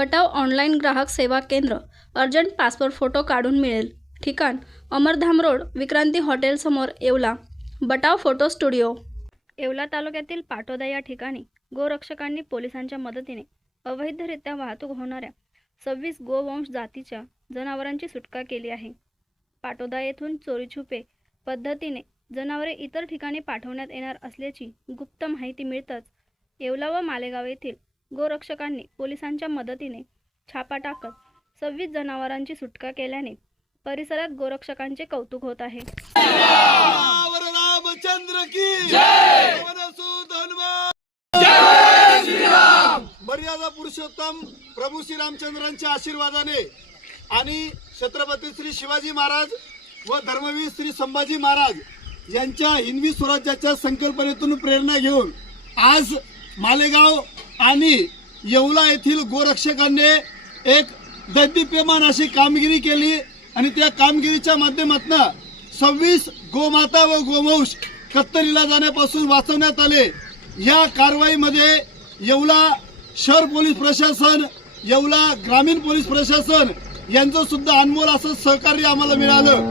बटाव online ग्राहक सेवा केंद्र अर्जंट पासपोर्ट फोटो काढून मिळेल. ठिकाण अमरधाम रोड विक्रांती हॉटेलसमोर Yeola. Batav photo studio. Yeola तालुक्यातील पाटोदा या ठिकाणी गोरक्षकांनी पोलिसांच्या मदतीने अवैधरित्या वाहतूक होणाऱ्या सव्वीस गोवंश जातीच्या जनावरांची सुटका केली आहे. पाटोदा येथून चोरीछुपे पद्धतीने जनावरे इतर ठिकाणी पाठवण्यात येणार असल्याची गुप्त माहिती मिळताच येवला व मालेगाव येथील गोरक्षकांनी पोलिसांच्या मदतीने छापा टाकत सव्वीस जनावरांची सुटका केल्याने परिसरात गोरक्षकांचे कौतुक होत आहे. रामचंद्र की मर्यादा पुरुषोत्तम प्रभू श्री रामचंद्रांच्या आशीर्वादाने आणि छत्रपती श्री शिवाजी महाराज व धर्मवीर श्री संभाजी महाराज यांच्या हिंदवी स्वराज्याच्या संकल्पनेतून प्रेरणा घेऊन आज मालेगाव आणि येवला येथील गोरक्षकांनी एक दैदिप्यमान अशी कामगिरी केली आणि त्या कामगिरीच्या माध्यमातून सव्वीस गोमाता व गोवंश कत्तलीला जाण्यापासून वाचवण्यात आले. या कारवाईमध्ये येवला शहर पोलीस प्रशासन येवला ग्रामीण पोलीस प्रशासन यांचं सुद्धा अनमोल असं सहकार्य आम्हाला मिळालं.